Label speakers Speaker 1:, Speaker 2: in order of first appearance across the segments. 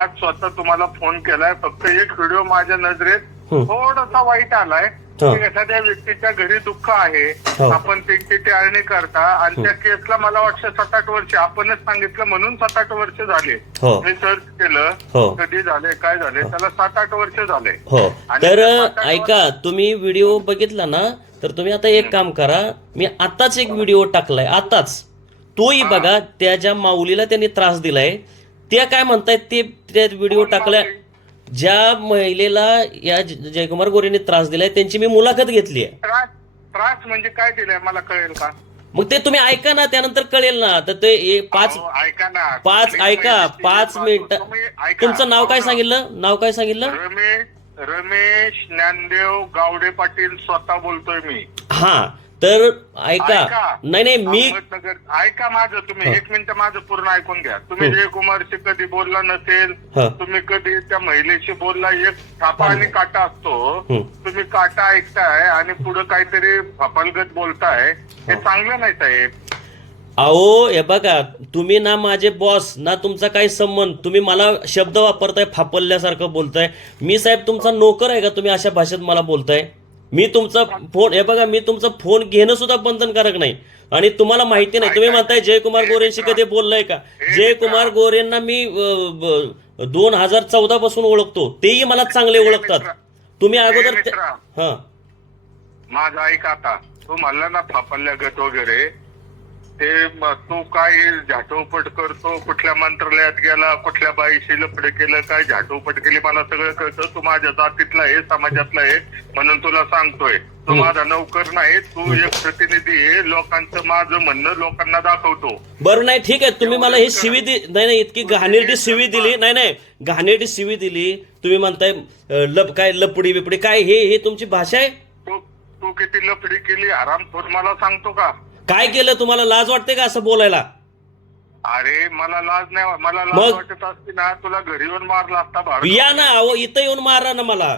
Speaker 1: आज स्वतः तुम्हाला फोन केलाय फक्त एक व्हिडिओ माझ्या नजरेत. थोडासा वाईट आलाय. की एखाद्या व्यक्तीच्या घरी दुःख आहे. आपण त्यांची टाळणी करता आणि त्या केसला मला वाटतं सात आठ वर्ष आपणच सांगितलं म्हणून सात आठ वर्ष झाले. मी सर्च केलं. कधी झाले काय झाले त्याला सात आठ वर्ष झाले
Speaker 2: तर ऐका तुम्ही व्हिडिओ बघितला ना तर तुम्ही आता एक काम करा मी आताच एक व्हिडिओ टाकलाय आताच तोही बघा त्या ज्या माऊलीला त्यांनी त्रास दिलाय त्या काय म्हणतायत ते त्या व्हिडिओ टाकलाय? ज्या महिलेला या जयकुमार गोरेंनी त्रास दिलाय त्यांची मी मुलाखत घेतली आहे.
Speaker 1: त्रास त्रास म्हणजे काय दिलंय मला कळेल का?
Speaker 2: मग ते तुम्ही ऐका ना त्यानंतर कळेल ना. तर ते ए- पाच
Speaker 1: अहो, ऐका ना.
Speaker 2: पाच ऐका
Speaker 1: माहिती
Speaker 2: पाच
Speaker 1: तुम्ही
Speaker 2: मिनिट.
Speaker 1: ऐका.
Speaker 2: तुमचं नाव काय
Speaker 1: हो.
Speaker 2: सांगितलं? नाव काय सांगितलं?
Speaker 1: रमेश रमेश ज्ञानदेव गावडे पाटील स्वतः बोलतोय मी.
Speaker 2: हा. तर ऐका. नाही नाही मी
Speaker 1: अहमदनगर ऐका माझं तुम्ही. एक मिनिट माझं पूर्ण ऐकून घ्या. तुम्ही. जयकुमारशी कधी बोलला नसेल
Speaker 2: हं.
Speaker 1: तुम्ही कधी त्या महिलेशी बोलला एक थापा आणि काटा असतो.
Speaker 2: हं.
Speaker 1: तुम्ही काटा ऐकताय आणि पुढे काहीतरी फलगत बोलताय हे चांगलं नाही साहेब.
Speaker 2: अहो हे बघा तुम्ही ना माझे बॉस ना तुमचा काही संबंध तुम्ही मला शब्द वापरताय फापल्यासारखं बोलताय. मी साहेब तुमचा नोकर आहे का? तुम्ही अशा भाषेत मला बोलताय? मी तुमचा फोन हे बघा मी तुमचा फोन घेणं सुद्धा बंधनकारक नाही. आणि तुम्हाला माहिती नाही तुम्ही म्हणताय जयकुमार गोरेंशी कधी बोललाय का? जयकुमार गोरेंना मी दोन हजार चौदा पासून ओळखतो. तेही मला चांगले ओळखतात. तुम्ही अगोदर. हा.
Speaker 1: माझा ऐक आता. तू म्हणला ना फापल्या गट वगैरे ते तू काय झाटोपट करतो? कुठल्या मंत्रालयात गेला? कुठल्या बाईशी लपड केलं? काय झाटोपट केली? मला सगळं कळतं. तू माझ्या जातीतला आहे समाजातला आहे म्हणून तुला सांगतोय. तू
Speaker 2: हम्म.
Speaker 1: माझा नौकर नाही तू एक प्रतिनिधी आहे. लोकांचं माझं म्हणणं लोकांना दाखवतो.
Speaker 2: बरं नाही ठीक आहे. तुम्ही मला ही शिवी दि नाही नाही इतकी घाणेरडी शिवी दिली. नाही नाही घाणेरडी शिवी दिली. तुम्ही म्हणताय लप काय लपडी बिपडी काय हे हे तुमची भाषा आहे?
Speaker 1: तू तू किती लफडी केली? आरामखोर मला सांगतो का?
Speaker 2: काय केलं? तुम्हाला लाज वाटते का असं बोलायला?
Speaker 1: अरे मला लाज नाही मला लाज
Speaker 2: मग?
Speaker 1: वाटत असती ना तुला घरी येऊन मारला असता भारत
Speaker 2: या ना अहो इथं येऊन मारा ना मला.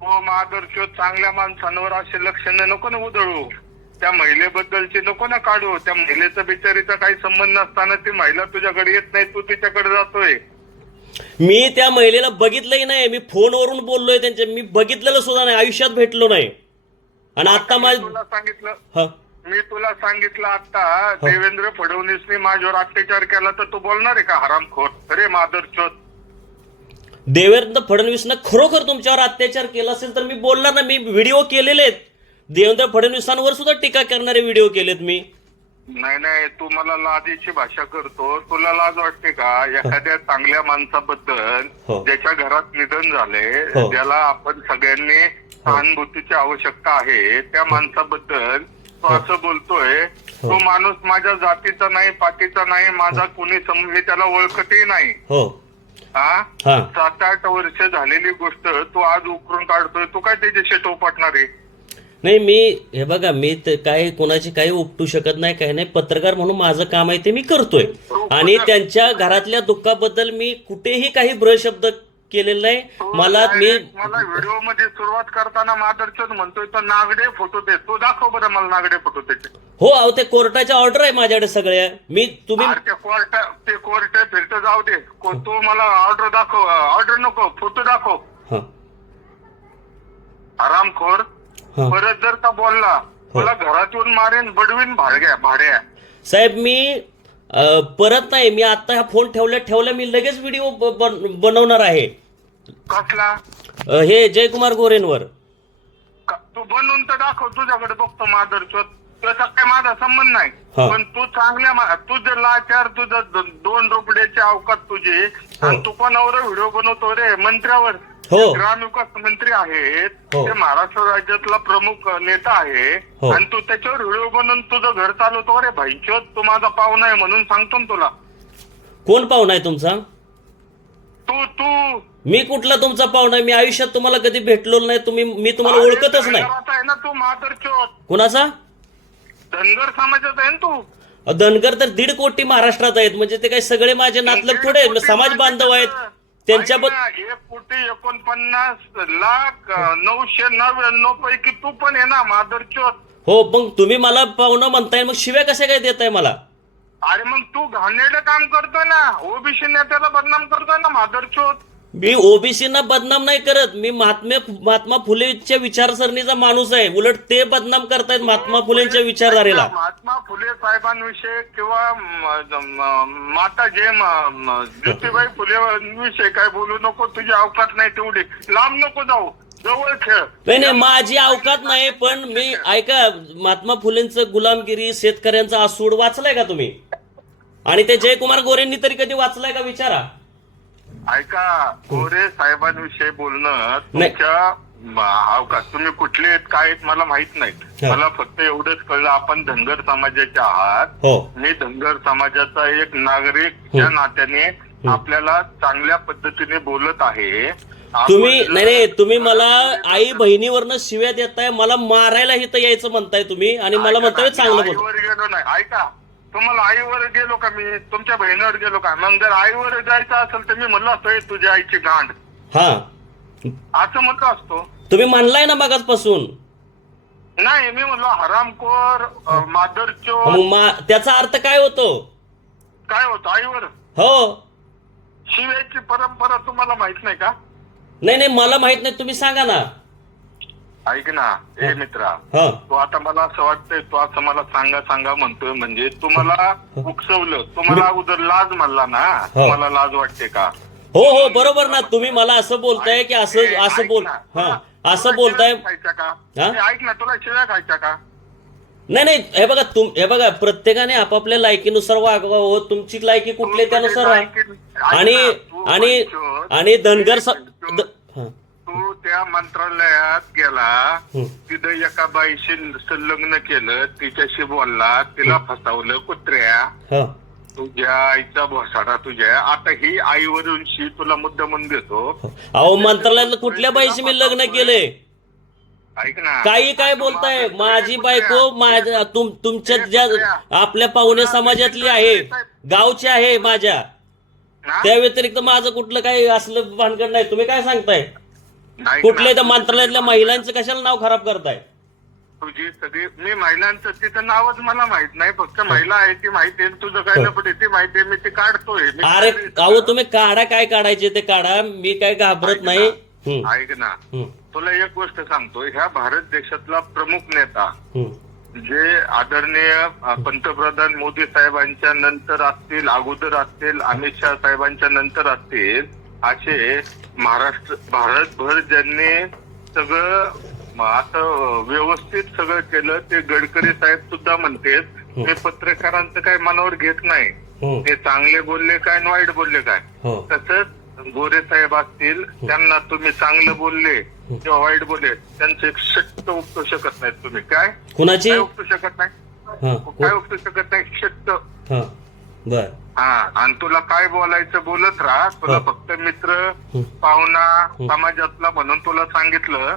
Speaker 1: हो मादर्श चांगल्या माणसांवर असे लक्षणे नको ना उधळू. त्या महिलेबद्दलचे नको ना काढू. त्या महिलेचा बिचारीचा काही संबंध नसताना ती महिला तुझ्याकडे येत नाही तू तिच्याकडे जातोय.
Speaker 2: मी त्या महिलेला बघितलंही नाही. मी फोनवरून बोललोय त्यांच्या मी बघितलेलं सुद्धा नाही. आयुष्यात भेटलो नाही. आणि आता
Speaker 1: मी
Speaker 2: माझ
Speaker 1: तुला सांगितलं
Speaker 2: हा.
Speaker 1: मी तुला सांगितलं आता देवेंद्र फडणवीसने माझ्यावर अत्याचार केला तर तू बोलणार आहे का हरामखोर? अरे मादरचोत
Speaker 2: देवेंद्र फडणवीसनं खरोखर तुमच्यावर अत्याचार केला असेल तर मी बोलणार ना मी व्हिडिओ केलेले आहेत. देवेंद्र फडणवीसांवर सुद्धा टीका करणारे व्हिडिओ केलेत मी.
Speaker 1: नाही नाही तू मला लाजेची भाषा करतो. तुला लाज वाटते का? एखाद्या चांगल्या माणसाबद्दल
Speaker 2: हो.
Speaker 1: ज्याच्या घरात निधन झाले
Speaker 2: हो.
Speaker 1: ज्याला आपण सगळ्यांनी सहानुभूतीची आवश्यकता आहे त्या माणसाबद्दल तो असं बोलतोय.
Speaker 2: हो.
Speaker 1: तो माणूस माझ्या जातीचा नाही पातीचा नाही माझा कोणी सम मी त्याला ओळखतही नाही.
Speaker 2: हो.
Speaker 1: हा?
Speaker 2: हा.
Speaker 1: सात आठ वर्ष झालेली गोष्ट तू आज उकरून काढतोय. तू काय त्याच्याशी टोपटणार आहे?
Speaker 2: नाही मी हे बघा मी काही कोणाची काही उपटू शकत नाही काही नाही. पत्रकार म्हणून माझं काम आहे ते मी करतोय. आणि त्यांच्या घरातल्या दुःखाबद्दल मी कुठेही काही ब्रशब्द केलेला नाही.
Speaker 1: तू
Speaker 2: मला मी
Speaker 1: मला व्हिडिओमध्ये सुरुवात करताना मादरचोद म्हणतोय तो नागडे फोटो दे तू दाखव बरं मला नागडे फोटो त्याचे.
Speaker 2: हो अहो ते कोर्टाच्या ऑर्डर आहे माझ्याकडे सगळ्या मी तुम्ही
Speaker 1: अरे ते कोर्ट ते कोर्ट फिरत जाऊ दे. को- तू मला ऑर्डर दाखव ऑर्डर नको फोटो दाखव.
Speaker 2: हा.
Speaker 1: आरामखोर
Speaker 2: हा.
Speaker 1: परत जर का बोलला तुला घरात येऊन मारेन बडवीन भाडग्या भाड्या.
Speaker 2: साहेब मी परत नाही मी आता हा फोन ठेवल्या ठेवल्या मी लगेच व्हिडिओ बनवणार आहे.
Speaker 1: कसला?
Speaker 2: हे जयकुमार गोरेंवर.
Speaker 1: तू बनवून तर दाखव तुझ्याकडे बघतो मादरचोद त्याचा काही माझा संबंध नाही. पण तू चांगल्या तुझं लाचार तुझं दोन रुपयाची अवकात तुझी आणि तू कोणावर व्हिडिओ बनवतो रे मंत्र्यावर.
Speaker 2: हो.
Speaker 1: मंत्री आहेत
Speaker 2: हो.
Speaker 1: ते महाराष्ट्र राज्यातला प्रमुख नेता आहे
Speaker 2: हो.
Speaker 1: आणि तू त्याच्यावर व्हिडिओ बनवून तुझं घर चालवतो. रे भाईचोद तू माझा पाहुणा आहे म्हणून सांगतो ना तुला.
Speaker 2: कोण पाहुणा आहे तुमचा?
Speaker 1: तू तू.
Speaker 2: मी कुठला तुमचा पाहुणा आहे मी आयुष्यात तुम्हाला कधी भेटलो नाही. तुम्ही मी तुम्हाला ओळखतच नाही.
Speaker 1: ना तू मादरचोद
Speaker 2: कुणाचा?
Speaker 1: धनगर समाजाचा आहे ना तू.
Speaker 2: धनगर तर दीड कोटी महाराष्ट्रात आहेत. म्हणजे ते काही सगळे माझे नातलग थोडे. समाज बांधव आहेत. त्यांच्याबद्दल
Speaker 1: एक कोटी एकोणपन्नास लाख नऊशे नव्याण्णव पैकी तू पण आहे ना मादरचोत
Speaker 2: हो मग तुम्ही मला पाहुणं म्हणताय मग शिव्या कशा काय देताय मला?
Speaker 1: अरे मग तू घाणेरडं काम करतोय ना ओबीसी नेत्याला बदनाम करतोय ना माधरचोत
Speaker 2: मी ओबीसीना बदनाम नाही करत. मी महात्मा महात्मा फुलेच्या विचारसरणीचा माणूस आहे. उलट ते बदनाम करतायत महात्मा फुलेंच्या विचारधारेला.
Speaker 1: महात्मा फुले साहेबांविषयी किंवा माता जे ज्योतिबाई फुले विषयी काय बोलू नको तुझी अवकात नाही तेवढी. लांब नको जाऊ.
Speaker 2: नाही नाही माझी अवकात नाही पण मी ऐका महात्मा फुलेंचं गुलामगिरी शेतकऱ्यांचा आसूड वाचलाय का तुम्ही? आणि ते जयकुमार गोरेंनी तरी कधी वाचलाय का विचारा?
Speaker 1: ऐका गोरे साहेबांविषयी बोलणं. तुमच्या म- अवकात तुम्ही कुठले आहेत काय आहेत मला माहीत नाही. मला फक्त एवढंच कळलं आपण धनगर समाजाचे आहात.
Speaker 2: हो.
Speaker 1: मी धनगर समाजाचा एक नागरिक या नात्याने आपल्याला चांगल्या पद्धतीने बोलत आहे.
Speaker 2: तुम्ही नाही नाही तुम्ही मला आई बहिणीवरनं शिव्या देताय मला मारायला इथं यायचं म्हणताय तुम्ही आणि मला म्हणताय चांगलं बोल
Speaker 1: ऐका तुम्हाला आईवर गेलो का मी? तुमच्या बहिणीवर गेलो का? मग जर आईवर जायचं असेल तर मी म्हणलं असतो "हे तुझ्या आईची गांड.
Speaker 2: हा.
Speaker 1: असं म्हटलं असतो.
Speaker 2: तुम्ही म्हणलाय ना मगाचपासून.
Speaker 1: नाही मी म्हणलो हरामखोर मादरचो
Speaker 2: मा- त्याचा अर्थ काय होतो?
Speaker 1: काय होतं? आईवर?
Speaker 2: हो.
Speaker 1: शिव्याची परंपरा तुम्हाला माहीत नाही का?
Speaker 2: नाही नाही मला माहीत नाही. तुम्ही सांगा ना.
Speaker 1: ऐक ना ए मित्रा
Speaker 2: हा.
Speaker 1: तो आता मला असं वाटतंय तो असं मला सांगा सांगा म्हणतोय म्हणजे तुम्हाला उकसवलं. तुम्हाला अगोदर लाज म्हणला ना. तुम्हाला लाज वाटते का?
Speaker 2: हो हो बरोबर ना. तुम्ही मला असं बोलताय की असं असं बोल हा असं बोलताय
Speaker 1: का?
Speaker 2: हा?
Speaker 1: ए, ऐक ना तुला शिव्या खायच्या का?
Speaker 2: नाही नाही हे बघा तुम हे बघा प्रत्येकाने आपापल्या लायकीनुसार वागवा हो तुमची लायकी कुठली आहे त्यानुसार आणि आणि आणि धनगर स- द-.
Speaker 1: तू त्या मंत्रालयात गेला. तिथं एका बाईशी संलग्न केलं. तिच्याशी बोलला. तिला फसवलं कुत्र्या. तुझ्या आईचा भोसाडा तुझ्या. आता ही आईवरून शी तुला मुद्दामून देतो.
Speaker 2: अहो मंत्रालयातलं कुठल्या बाईशी मी लग्न केलंय?
Speaker 1: ऐक ना.
Speaker 2: काही काय बोलताय? माझी बायको माझ्या तुम तुमच्या ज्या आपल्या पाहुण्या समाजातली आहे गावची आहे माझ्या? त्या व्यतिरिक्त माझं कुठलं काही असलं भानगड नाही. तुम्ही काय सांगताय? कुठल्या त्या
Speaker 1: ना.
Speaker 2: मंत्रालयातल्या महिलांचं कशाला नाव खराब करताय
Speaker 1: तुझी सगळी मी महिलांचं तिचं नावच मला माहीत नाही फक्त महिला आहे ती माहिती आहे तुझं काय लपट ती माहिती आहे मी ती काढतोय
Speaker 2: अरे. अहो तुम्ही काढा काय काढायचे ते काढा मी काय घाबरत नाही
Speaker 1: ऐक ना तुला एक गोष्ट सांगतो ह्या भारत देशातला प्रमुख नेता. जे आदरणीय पंतप्रधान मोदी साहेबांच्या नंतर असतील अगोदर असतील अमित शहा साहेबांच्या नंतर असतील असे महाराष्ट्र भारतभर ज्यांनी सगळं असं व्यवस्थित सगळं केलं ते गडकरी साहेब सुद्धा म्हणतेत मी पत्रकारांचं काय मनावर घेत नाही. ते चांगले बोलले काय आणि वाईट बोलले काय?
Speaker 2: हो.
Speaker 1: तसंच गोरे साहेब असतील त्यांना तुम्ही चांगलं बोलले किंवा वाईट बोलले त्यांचं एक शक्त उपटू शकत नाहीत तुम्ही. काय?
Speaker 2: कुणाची?
Speaker 1: उपटू शकत नाही?
Speaker 2: हा.
Speaker 1: काय उपटू शकत नाही? शक्त.
Speaker 2: हा. बर.
Speaker 1: हा आणि तुला काय बोलायचं बोलत राहा. तुला. फक्त मित्र पाहुणा समाजातला म्हणून तुला सांगितलं.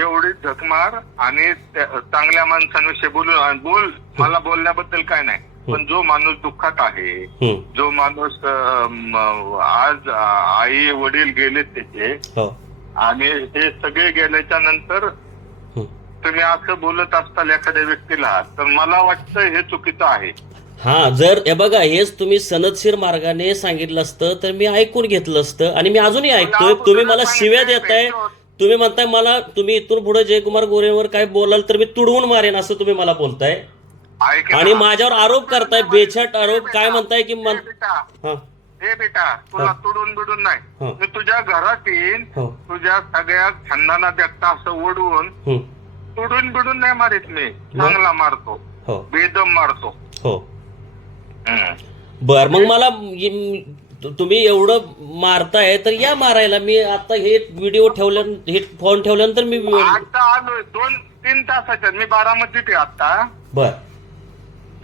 Speaker 1: एवढी झकमार आणि चांगल्या माणसांविषयी बोलून बोल. मला बोलण्याबद्दल काय नाही. पण जो माणूस दुःखात आहे जो माणूस आज आई वडील गेले त्याचे
Speaker 2: हो.
Speaker 1: आणि हे सगळे
Speaker 2: गेल्याच्यानंतर.
Speaker 1: तुम्ही असं बोलत असताल एखाद्या व्यक्तीला तर मला वाटतं हे चुकीचं आहे.
Speaker 2: हा जर हे बघा हेच तुम्ही सनदशीर मार्गाने सांगितलं असतं तर मी ऐकून घेतलं असतं आणि मी अजूनही ऐकतोय. तुम्ही मला शिव्या देताय. तुम्ही म्हणताय मला तुम्ही इथून पुढे जयकुमार गोरेवर काय बोलाल तर मी तुडवून मारेन असं तुम्ही मला बोलताय. आणि माझ्यावर आरोप करताय बेछट आरोप. काय म्हणताय की
Speaker 1: हे
Speaker 2: मन
Speaker 1: बेटा.
Speaker 2: हा.
Speaker 1: हे बेटा तुला तुडून बिडून नाही.
Speaker 2: हा.
Speaker 1: मी तुझ्या घरात येईन
Speaker 2: हो.
Speaker 1: तुझ्या सगळ्या छंदाना देखता असं ओढून तुडून बिडून नाही मारित मी. चांगला मारतो.
Speaker 2: हो.
Speaker 1: बेदम मारतो.
Speaker 2: हो. बर मग मला तुम्ही एवढं मारताय तर या मारायला. मी आता हे व्हिडिओ ठेवल्या हे फोन ठेवल्यानंतर मी
Speaker 1: आता आलोय. दोन तीन तासाच्या मी बारामतीत आहे आता.
Speaker 2: बर.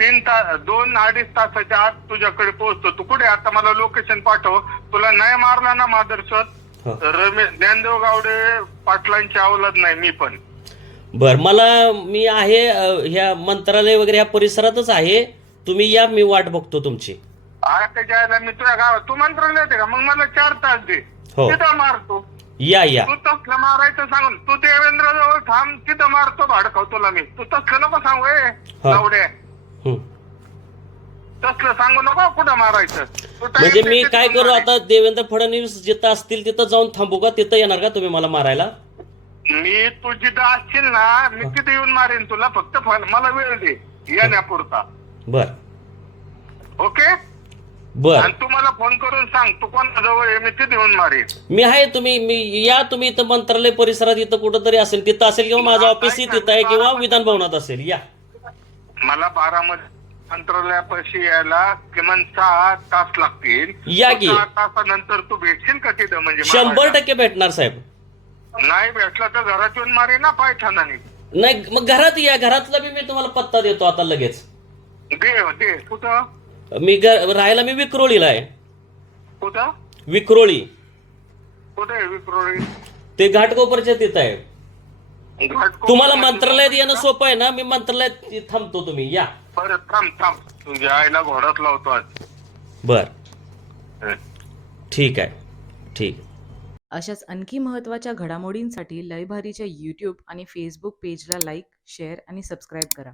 Speaker 1: तीन तास दोन अडीच तासाच्या आत तुझ्याकडे पोहोचतो. तू कुठे आता मला लोकेशन पाठव. तुला नाही मारला ना मादरसोत
Speaker 2: हा.
Speaker 1: तर मी ज्ञानदेव गावडे पाटलांची अवलाद नाही मी पण.
Speaker 2: बर मला मी आहे ह्या मंत्रालय वगैरे ह्या परिसरातच आहे. तुम्ही या मी वाट बघतो तुमची.
Speaker 1: आता जायला मी तुझ्या गावात तू मंत्रालय येते का? मग मला चार तास दे.
Speaker 2: हो.
Speaker 1: तिथं मारतो.
Speaker 2: या या.
Speaker 1: तू तसलं मारायचं सांगून तू देवेंद्र जवळ थांब तिथं मारतो भाडकाव तुला मी. तू तसलं नको सांगू ए
Speaker 2: हा. हं.
Speaker 1: तसलं सांगू नको कुठं मारायचं? तू time
Speaker 2: म्हणजे मी
Speaker 1: देते
Speaker 2: काय करू. आता देवेंद्र फडणवीस जिथं असतील तिथं जाऊन थांबू का? तिथं येणार का तुम्ही मला मारायला?
Speaker 1: मी तू जिथं असशील ना मी तिथे येऊन मारेन तुला फक्त फ- मला वेळ दे. येण्यापुरता.
Speaker 2: बर.
Speaker 1: ओके?
Speaker 2: बर.
Speaker 1: आणि तू मला फोन करून सांग तू कोणा जवळ आहे? मी तिथे येऊन मारेन.
Speaker 2: मी आहे तुम्ही मी या तुम्ही इथं मंत्रालय परिसरात इथं कुठंतरी असेल तिथं असेल किंवा माझं ऑफिस तिथं आहे किंवा विधान भवनात असेल. या.
Speaker 1: मला बारामध्ये मंत्रालयापाशी यायला किमान सहा तास लागतील.
Speaker 2: या की.
Speaker 1: सहा तासानंतर तू भेटशील का तिथं म्हणजे
Speaker 2: शंभर? टक्के भेटणार साहेब.
Speaker 1: नाही भेटला तर घरात येऊन मारे ना पायठाणाने
Speaker 2: नाही मग घरात या घरातला बी मी तुम्हाला पत्ता देतो आता लगेच.
Speaker 1: दे दे कुठं?
Speaker 2: मी राहायला मी विक्रोळीला आहे.
Speaker 1: कुठं?
Speaker 2: विक्रोळी.
Speaker 1: कुठे विक्रोळी?
Speaker 2: ते घाटकोपरच्या तिथं आहे.
Speaker 1: घाटकोपर
Speaker 2: तुम्हाला मंत्रालयात येणं? सोपं आहे ना? मी मंत्रालयात थांबतो तुम्ही या.
Speaker 1: बरं थांब थांब. तुझ्या आईला घोडात लावतो आज.
Speaker 2: बर.
Speaker 1: हं.
Speaker 2: ठीक आहे. ठीक.
Speaker 3: अशाच आणखी महत्त्वाच्या घडामोडींसाठी लयभारीच्या यूट्यूब आणि फेसबुक पेजला लाईक शेअर आणि सबस्क्राईब करा.